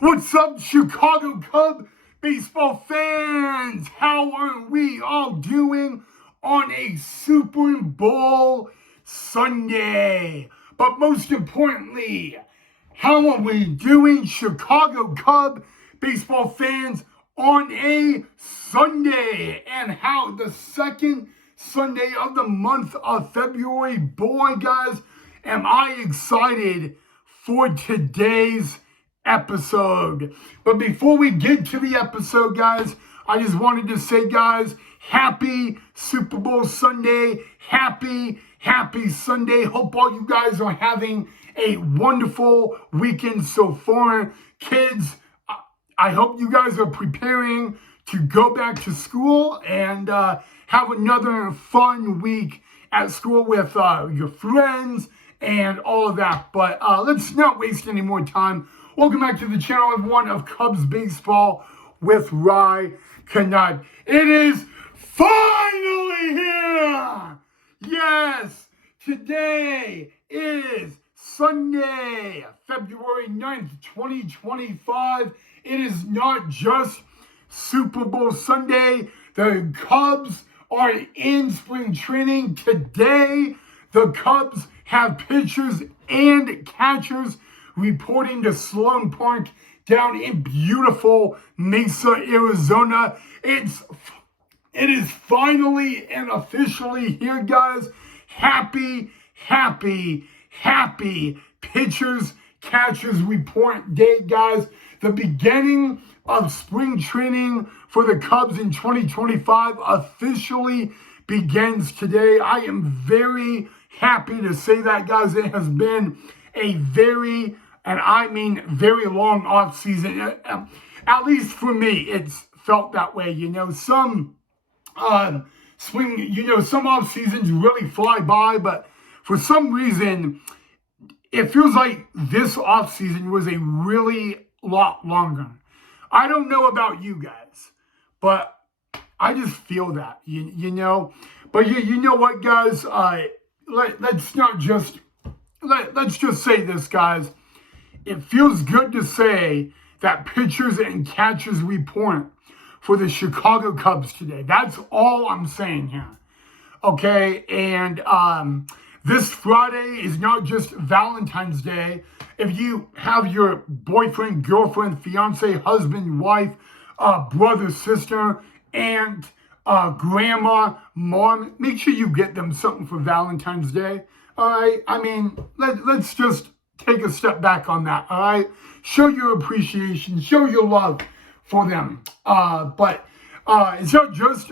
What's up, Chicago Cub baseball fans? How are we all doing on a Super Bowl Sunday? But most importantly, how are we doing, Chicago Cub baseball fans, on a Sunday? And how the second Sunday of the month of February, boy, guys, am I excited for today's episode. But before we get to the episode, guys, I just wanted to say, guys, happy Super Bowl Sunday. Happy Sunday. Hope all you guys are having a wonderful weekend so far. Kids, I hope you guys are preparing to go back to school and have another fun week at school with your friends and all of that. But let's not waste any more time. Welcome back to the channel, everyone, of Cubs Baseball with Ry Knutt. It is finally here! Yes, today is Sunday, February 9th, 2025. It is not just Super Bowl Sunday. The Cubs are in spring training today. The Cubs have pitchers and catchers reporting to Sloan Park down in beautiful Mesa, Arizona. It is finally and officially here, guys. Happy pitchers, catchers report day, guys. The beginning of spring training for the Cubs in 2025 officially begins today. I am very happy to say that, guys. It has been a very, and I mean very long off season. At least for me, it's felt that way. You know, some some off seasons really fly by, but for some reason, it feels like this off season was a really lot longer. I don't know about you guys, but I just feel that, you know. But yeah, you know what, guys? Let's just say this, guys. It feels good to say that pitchers and catchers report for the Chicago Cubs today. That's all I'm saying here. Okay, and this Friday is not just Valentine's Day. If you have your boyfriend, girlfriend, fiance, husband, wife, brother, sister, aunt, grandma, mom, make sure you get them something for Valentine's Day. All right, I mean, let's just take a step back on that. All right, show your appreciation, show your love for them. But it's not just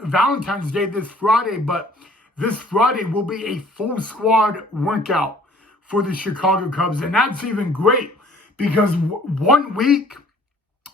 Valentine's Day this Friday, but this Friday will be a full squad workout for the Chicago Cubs. And that's even great because 1 week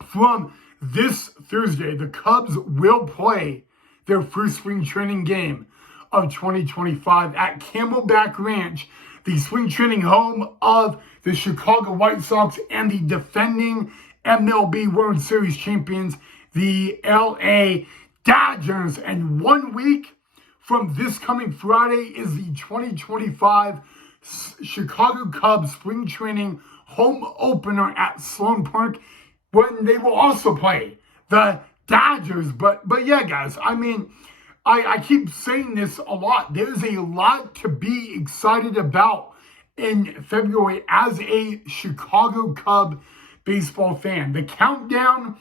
from this Thursday, the Cubs will play their first spring training game of 2025 at Camelback Ranch, the spring training home of the Chicago White Sox and the defending MLB World Series champions, the LA Dodgers. And 1 week from this coming Friday is the 2025 Chicago Cubs spring training home opener at Sloan Park, when they will also play the Dodgers. But yeah, guys, I mean, I keep saying this a lot. There's a lot to be excited about in February as a Chicago Cub baseball fan. The countdown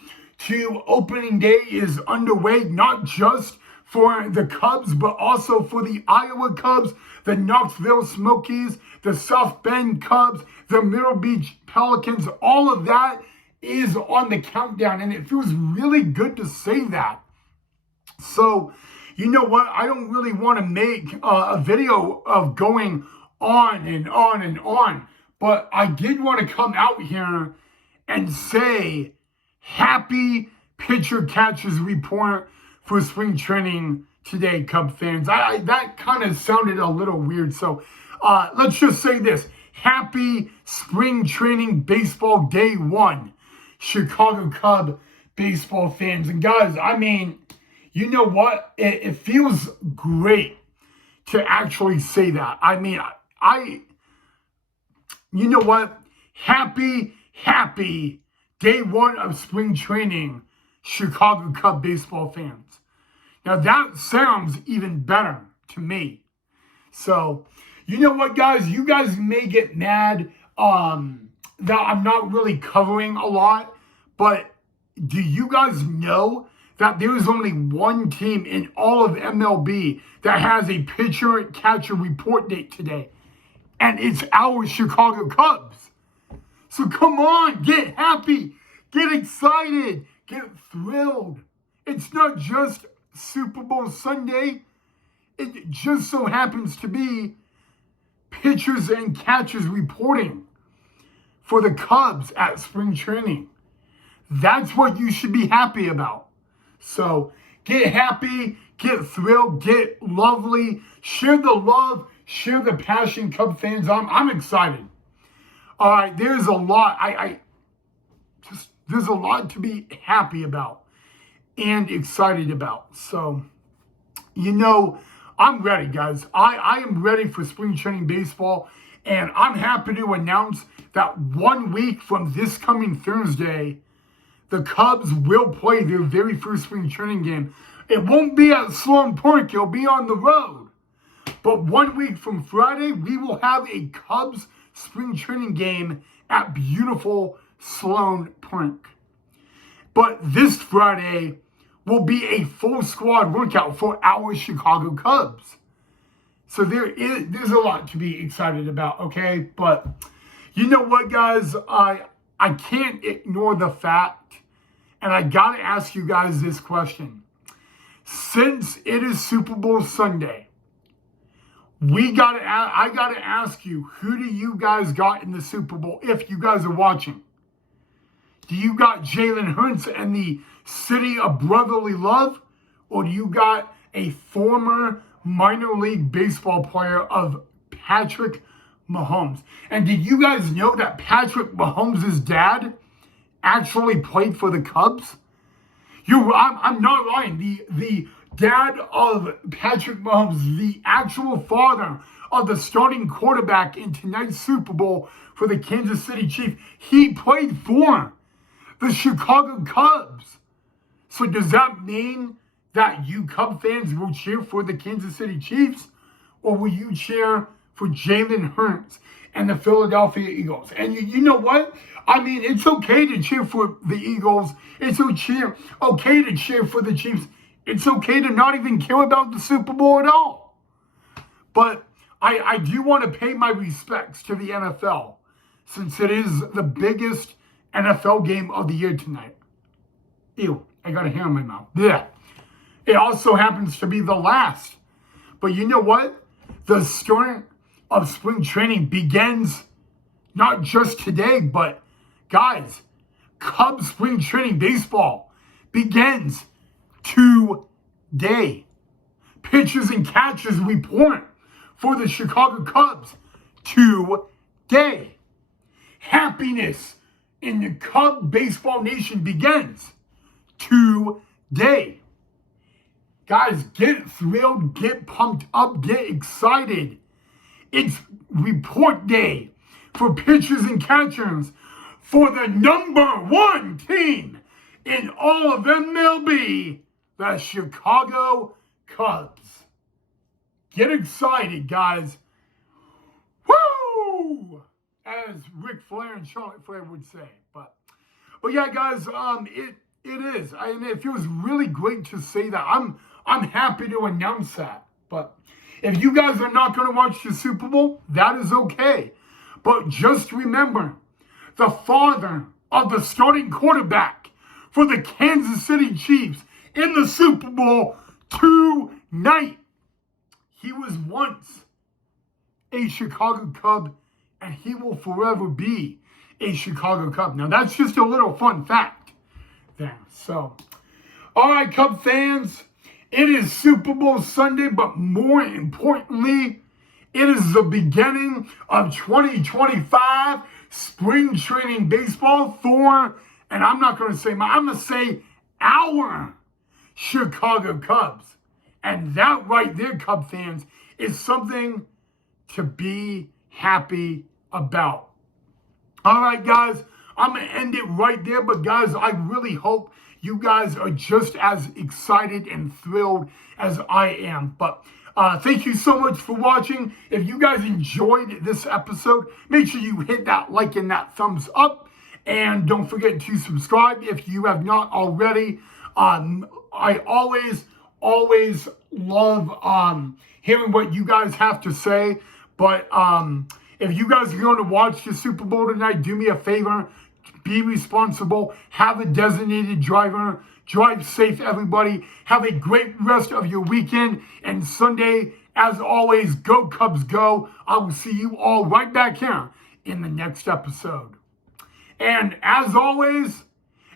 to opening day is underway, not just for the Cubs, but also for the Iowa Cubs, the Knoxville Smokies, the South Bend Cubs, the Middle Beach Pelicans. All of that is on the countdown, and it feels really good to say that. So, you know what? I don't really want to make a video of going on and on and on, but I did want to come out here and say happy pitcher catchers report for spring training today, Cub fans. That kind of sounded a little weird, so let's just say this. Happy spring training baseball day one, Chicago Cub baseball fans. And guys, I mean, you know what? It feels great to actually say that. I mean, you know what? Happy day one of spring training, Chicago Cub baseball fans. Now that sounds even better to me. So, you know what, guys? You guys may get mad that I'm not really covering a lot, but do you guys know that there is only one team in all of MLB that has a pitcher catcher report date today? And it's our Chicago Cubs. So come on, get happy, get excited, get thrilled. It's not just Super Bowl Sunday. It just so happens to be pitchers and catchers reporting for the Cubs at spring training. That's what you should be happy about. So get happy, get thrilled, get lovely, share the love, share the passion, Cub fans. I'm excited. All right, there's a lot. There's a lot to be happy about and excited about. So, you know, I'm ready, guys. I am ready for spring training baseball, and I'm happy to announce that 1 week from this coming Thursday, the Cubs will play their very first spring training game. It won't be at Sloan Park. It'll be on the road. But 1 week from Friday, we will have a Cubs spring training game at beautiful Sloan Park. But this Friday will be a full squad workout for our Chicago Cubs. So there's a lot to be excited about, okay? But you know what, guys? I can't ignore the fact, and I gotta ask you guys this question. Since it is Super Bowl Sunday, I gotta ask you, who do you guys got in the Super Bowl if you guys are watching? Do you got Jalen Hurts and the City of Brotherly Love? Or do you got a former minor league baseball player of Patrick Mahomes? And did you guys know that Patrick Mahomes' dad actually played for the Cubs? I'm not lying. The dad of Patrick Mahomes, the actual father of the starting quarterback in tonight's Super Bowl for the Kansas City Chiefs, he played for the Chicago Cubs. So does that mean that you Cub fans will cheer for the Kansas City Chiefs? Or will you cheer for Jalen Hurts and the Philadelphia Eagles? And you know what? I mean, it's okay to cheer for the Eagles. It's okay to cheer for the Chiefs. It's okay to not even care about the Super Bowl at all. But I do want to pay my respects to the NFL, since it is the biggest NFL game of the year tonight. Ew, I got a hair in my mouth. Yeah. It also happens to be the last. But you know what? The start of spring training begins not just today, but guys, Cubs spring training baseball begins today. Pitchers and catchers report for the Chicago Cubs today. Happiness in the Cub baseball nation begins today. Guys, get thrilled, get pumped up, get excited. It's report day for pitchers and catchers for the number one team in all of MLB, the Chicago Cubs. Get excited, guys. Woo! As Ric Flair and Charlotte Flair would say. But yeah, guys, it is. I mean, it feels really great to say that. I'm happy to announce that. But if you guys are not going to watch the Super Bowl, that is okay. But just remember, the father of the starting quarterback for the Kansas City Chiefs in the Super Bowl tonight, he was once a Chicago Cub, and he will forever be a Chicago Cub. Now, that's just a little fun fact there. So, all right, Cub fans, it is Super Bowl Sunday, but more importantly, it is the beginning of 2025 spring training baseball for, and I'm not going to say I'm going to say our Chicago Cubs. And that right there, Cub fans, is something to be happy about. All right, guys, I'm going to end it right there. But guys, I really hope you guys are just as excited and thrilled as I am. But thank you so much for watching. If you guys enjoyed this episode, make sure you hit that like and that thumbs up. And don't forget to subscribe if you have not already. I always love hearing what you guys have to say. But if you guys are going to watch the Super Bowl tonight, do me a favor. Be responsible. Have a designated driver. Drive safe, everybody. Have a great rest of your weekend. And Sunday, as always, go Cubs go. I will see you all right back here in the next episode. And as always,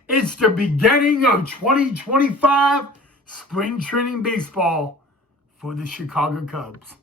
it's the beginning of 2025 spring training baseball for the Chicago Cubs.